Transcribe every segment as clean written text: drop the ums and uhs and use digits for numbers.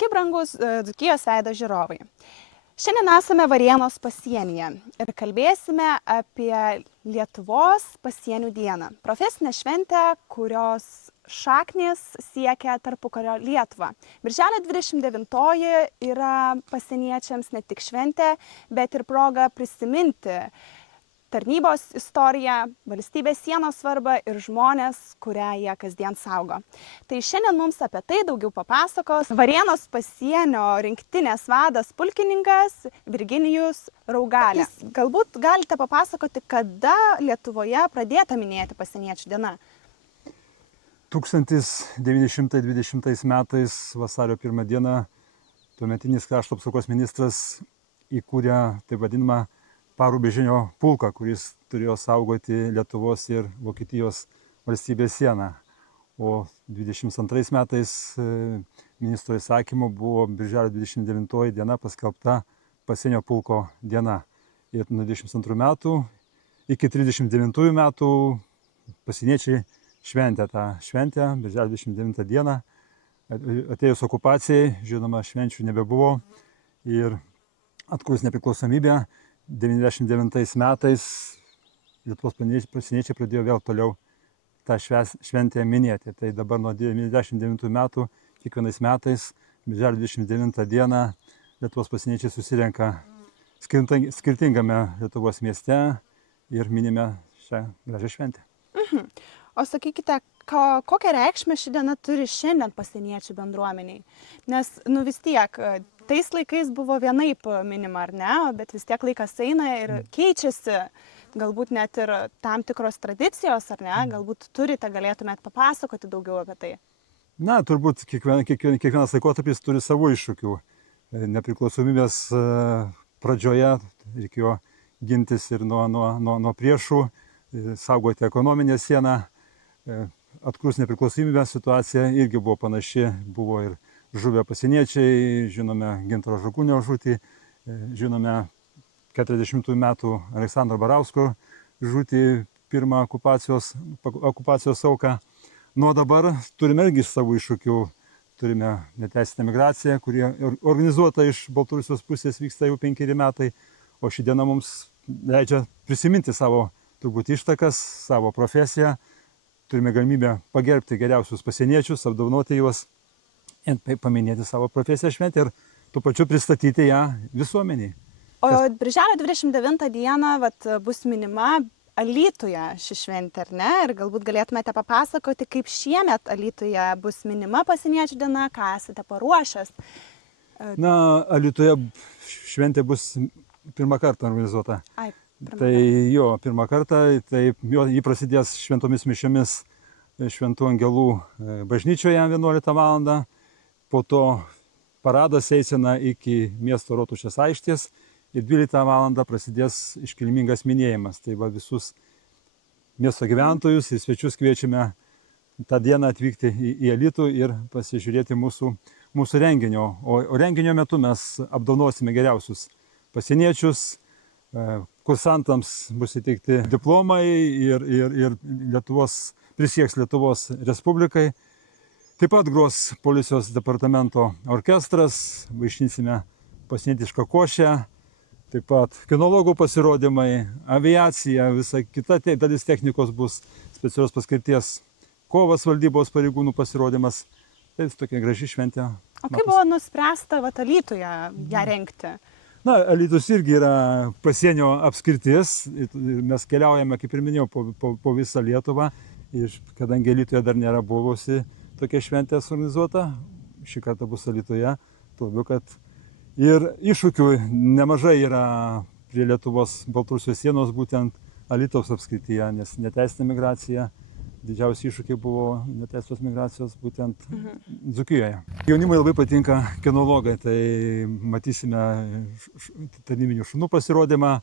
Sveiki, brangus Dzūkijos veido žiūrovai. Šiandien esame Varėnos pasienyje ir kalbėsime apie Lietuvos pasienių dieną. Profesinę šventę, kurios šaknys siekia tarpukario Lietuvą. Birželio 29 yra pasieniečiams ne tik šventė, bet ir proga prisiminti tarnybos istoriją, valstybės sienos svarbą ir žmonės, kurią jie kasdien saugo. Tai šiandien mums apie tai daugiau papasakos Varėnos pasienio rinktinės vadas pulkininkas Virginijus Raugalė. Galbūt galite papasakoti, kada Lietuvoje pradėta minėti pasieniečių diena? 1920 metais vasario 1 dieną tuometinis krašto apsaugos ministras įkūrė taip vadinamą Parubėžinio pulką, kuris turėjo saugoti Lietuvos ir Vokietijos valstybės sieną. O 22 metais ministro įsakymu buvo birželio 29 diena paskelbta pasienio pulko diena. Ir nuo 22 metų iki 39 metų pasieniečiai šventė tą šventę, birželio 29 dieną. Atėjus okupacijai, žinoma, švenčių nebebuvo ir atkūrus nepriklausomybę 99 metais Lietuvos pasieniečiai pradėjo vėl toliau tą šventę minėti. Tai dabar nuo 99 metų kiekvienais metais, birželio 29 dieną, Lietuvos pasieniečiai susirenka skirtingame Lietuvos mieste ir minime šią gražią šventę. O sakykite, kokią reikšmę ši diena turi šiandien pasieniečių bendruomeniai? Nes, vis tiek, tais laikais buvo vienaip minima, ar ne, bet vis tiek laikas eina ir keičiasi, galbūt net ir tam tikros tradicijos, ar ne, galbūt galėtumėt papasakoti daugiau apie tai. Na, turbūt kiekvienas laikotarpis turi savo iššūkių. Nepriklausomybės pradžioje reikėjo gintis ir nuo priešų, saugoti ekonominę sieną. Atkūrus nepriklausomybę situacija irgi buvo panaši, buvo ir žuvę pasieniečiai, žinome Gintaro Žagunio žūtį, žinome 40 metų Aleksandro Barausko žūtį, pirmą okupacijos auką. Nuo dabar turime irgi savų iššūkių. Turime neteisėtą migraciją, kuri organizuota iš Baltarusijos pusės vyksta jau 5 metai, o ši diena mums leidžia prisiminti savo turbūt ištakas, savo profesiją. Turime galimybę pagerbti geriausius pasieniečius, apdovanoti juos ir paminėti savo profesiją šventę ir tuo pačiu pristatyti ją visuomeniai. O birželio 29 dieną bus minima Alytuje ši šventė, ar ne? Ir galbūt galėtumėte papasakoti, kaip šiemet Alytuje bus minima pasieniečių diena, ką esate paruošęs? Na, Alytuje šventė bus pirmą kartą organizuota. Tai jo, pirmą kartą, jį prasidės šventomis mišiomis Šventų Angelų bažnyčioje 11 val. Po to paradas eisena iki miesto Rotušės aikštės ir 12 val. Prasidės iškilmingas minėjimas. Tai visus miesto gyventojus ir svečius kviečiame tą dieną atvykti į Alytų ir pasižiūrėti mūsų renginio. O renginio metu mes apdovanosime geriausius pasieniečius, kursantams bus įteikti diplomai ir prisieks Lietuvos Respublikai. Taip pat gros policijos departamento orkestras, vaišinsime pasienietišką košę, taip pat kinologų pasirodymai, aviacija, visa kita dalis technikos bus, specialios paskirties kovas valdybos pareigūnų pasirodymas. Tai tokia graži šventė. O kaip buvo nuspręsta Alytuje ją rengti? Na, Alytus irgi yra pasienio apskritis, mes keliaujame, kaip ir minėjau, po visą Lietuvą. Ir kadangi Alytuje dar nėra buvusi tokia šventė suorganizuota, šį kartą bus Alytuje, tuo labiau, kad ir iššūkių nemažai yra prie Lietuvos Baltarusijos sienos, būtent Alytaus apskrityje, nes neteisėta migracija. Didžiausi iššūkiai buvo neteisėtos migracijos būtent Dzūkijoje. Jaunimui labai patinka kinologai, tai matysime tarnybinių šunų pasirodymą.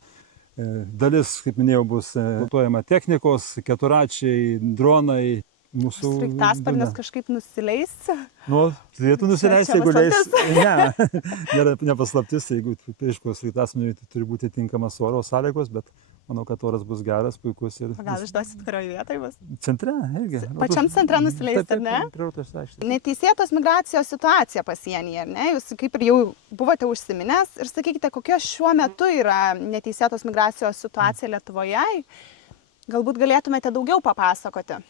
Dalis, kaip minėjau, bus montuojama technikos, keturračiai, dronai. Sraigtasparnis kažkaip nusileis? Nu, turėtų nusileisti, jeigu leis. Ne paslaptis, jeigu prieš sraigtasparnį turi būti tinkamas oro sąlygos, bet manau, kad oras bus geras, puikus ir O gal išduosit, kurioje vietoje bus? centre irgi. Pačiam centre nusileist, ar ne? Prie Rotušės aikštės. Neteisėtos migracijos situacija pasienyje, ar ne? Jūs kaip ir jau buvote užsiminęs ir sakykite, kokia šiuo metu yra neteisėtos migracijos situacija Lietuvoje. Galbūt galėtumėte daugiau papasakoti.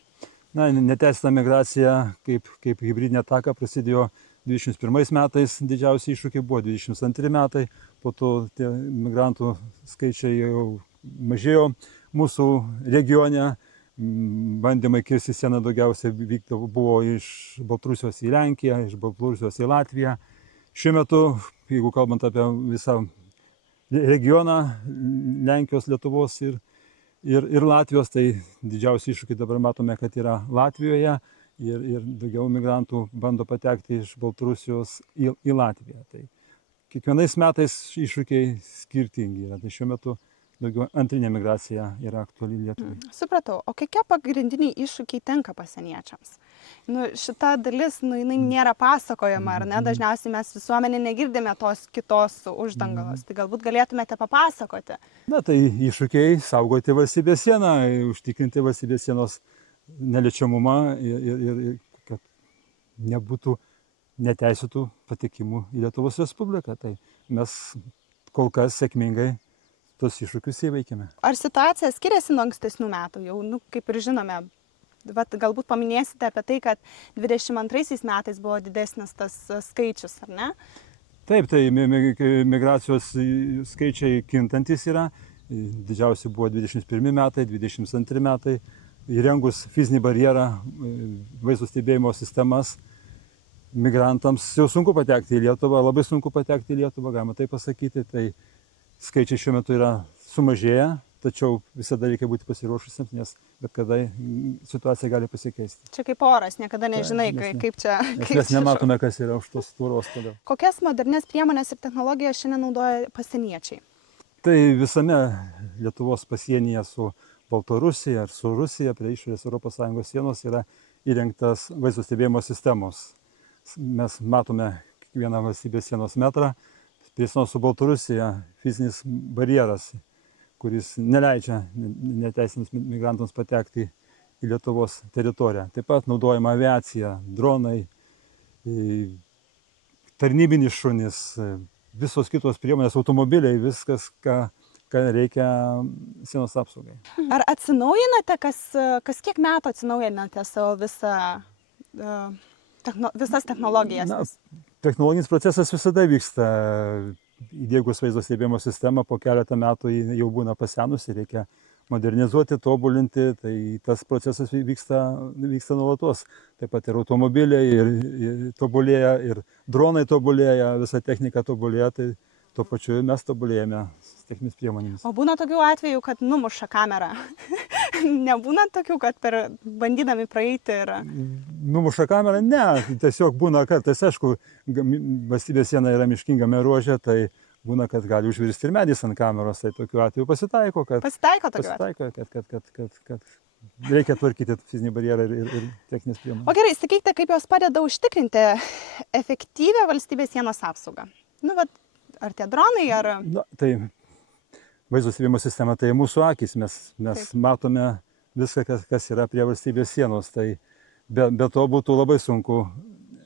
Na, neteisėta migracija kaip hibridinė ataka prasidėjo 21 metais, didžiausi iššūkiai buvo 22 metai, po to tie migrantų skaičiai jau mažėjo mūsų regione, bandymai kirsti sieną daugiausiai vykdavo buvo iš Baltarusijos į Lenkiją, iš Baltarusijos į Latviją. Šiuo metu, jeigu kalbant apie visą regioną Lenkijos, Lietuvos ir Latvijos, tai didžiausi iššūkiai dabar matome, kad yra Latvijoje ir daugiau migrantų bando patekti iš Baltarusijos į Latviją. Tai kiekvienais metais iššūkiai skirtingi yra. Tai šiuo metu daugiau antrinė migracija yra aktuali Lietuvai. Supratau. O kokie pagrindiniai iššūkiai tenka pasieniečiams? Šita dalis, jinai nėra pasakojama, ar ne? Dažniausiai mes visuomenė negirdime tos kitos uždangalos. Tai galbūt galėtumėte papasakoti. Na, tai iššūkiai saugoti valstybės sieną, užtikrinti valstybės sienos neliečiamumą ir kad nebūtų neteisėtų patekimų į Lietuvos Respubliką. Tai mes kol kas sėkmingai tos iššūkius įveikėme. Ar situacija skiriasi nuo ankstesnių metų? Jau, kaip ir žinome, galbūt paminėsite apie tai, kad 22 metais buvo didesnis tas skaičius, ar ne? Taip, tai migracijos skaičiai kintantis yra. Didžiausi buvo 21 metai, 22 metai. Įrengus fizinį barjerą, vaizdo stebėjimo sistemas, migrantams jau sunku patekti į Lietuvą, labai sunku patekti į Lietuvą, galima tai pasakyti. Tai skaičiai šiuo metu yra sumažėję, tačiau visada reikia būti pasiruošusiems, nes bet kada situacija gali pasikeisti. Čia kaip oras, niekada nežinai, kaip čia. Mes nematome, kas yra už tos tvoros tada. Kokias modernės priemonės ir technologijas šiandien naudoja pasieniečiai? Tai visame Lietuvos pasienyje su Baltarusija ar su Rusija prie išorės ES sienos yra įrengtas vaizdo stebėjimo sistemos. Mes matome kiekvieną valstybės sienos metrą. Prie sienos su Baltarusija fizinis barjeras, kuris neleidžia neteisėtiems migrantams patekti į Lietuvos teritoriją. Taip pat naudojama aviacija, dronai, tarnybinis šunys, visos kitos priemonės, automobiliai, viskas, ką reikia sienos apsaugai. Ar atsinaujinate, kas kiek metų atsinaujinate savo visas technologijas? Na, technologinis procesas visada vyksta. Įdiegus vaizdo stebėjimo sistemą po keletą metų jau būna pasenusi, reikia modernizuoti, tobulinti, tai tas procesas vyksta nuolatos. Taip pat ir automobiliai ir tobulėja, ir dronai tobulėja, visa technika tobulėja, tai tuo pačiu mes tobulėjame techninėmis priemonėmis. O būna tokių atvejų, kad numuša kamerą? Nebūna tokių, kad bandydami praeiti ir... Numuša kamerą? Ne, tiesiog būna kartais, aišku, valstybės siena yra miškingame ruože, tai būna, kad gali užvirsti ir medis ant kameros, tai tokiu atveju pasitaiko, kad reikia tvarkyti fizinį barjerą ir techninės priemonės. O gerai, sakykite, kaip jos padeda užtikrinti efektyvią valstybės sienos apsaugą? Ar tie dronai, ar... Na, tai vaizdo stebėjimo sistema, tai mūsų akys, mes matome viską, kas yra prie valstybės sienos, tai be to būtų labai sunku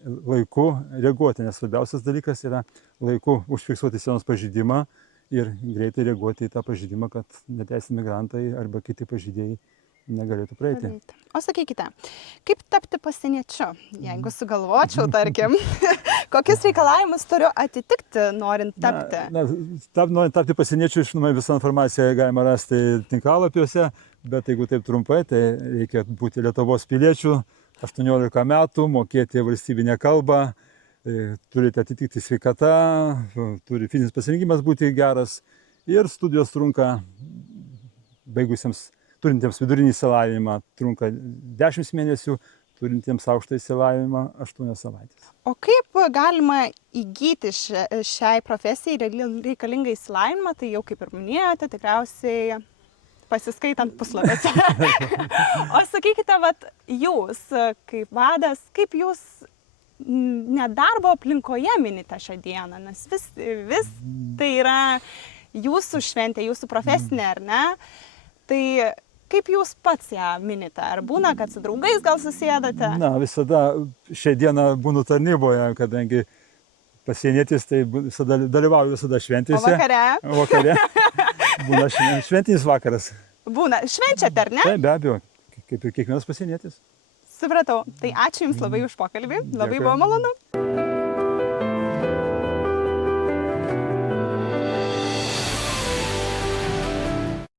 laiku reaguoti, nes svarbiausias dalykas yra laiku užfiksuoti sienos pažeidimą ir greitai reaguoti į tą pažeidimą, kad neteisėti migrantai arba kiti pažeidėjai negalėtų praeiti. O sakykite, kaip tapti pasieniečiu, jeigu sugalvočiau, tarkim, kokius reikalavimus turiu atitikti, norint tapti? Norint tapti pasieniečiu, žinoma, visą informaciją galima rasti tinklalapiuose, bet jeigu taip trumpai, tai reikia būti Lietuvos piliečiu, 18 metų, mokėti valstybinę kalbą, turite atitikti sveikatą, turi fizinis pasirinkimas būti geras ir studijos trunka baigusiems turintiems vidurinį išsilavinimą trunka 10 mėnesių, turintiems aukštą išsilavinimą 8 savaitės. O kaip galima įgyti šiai profesijai reikalingą išsilavinimą, tai jau kaip ir minėjote, tikriausiai pasiskaitant puslapiuose. O sakykite, jūs kaip vadas, kaip jūs nedarbo aplinkoje minite šią dieną, nes vis tai yra jūsų šventė, jūsų profesinė, ar ne? Tai kaip jūs pats ją minite? Ar būna, kad su draugais gal susėdate? Na, visada šią dieną būnu tarnyboje, kadangi pasienietis, tai visada dalyvauju visada šventėse. O vakare? Vakare. Būna šventinis vakaras. Būna. Švenčiate, ar ne? Tai be abejo, kaip ir kiekvienas pasienietis. Supratau. Tai ačiū Jums labai už pokalbį. Labai Dėkui. buvo malonu.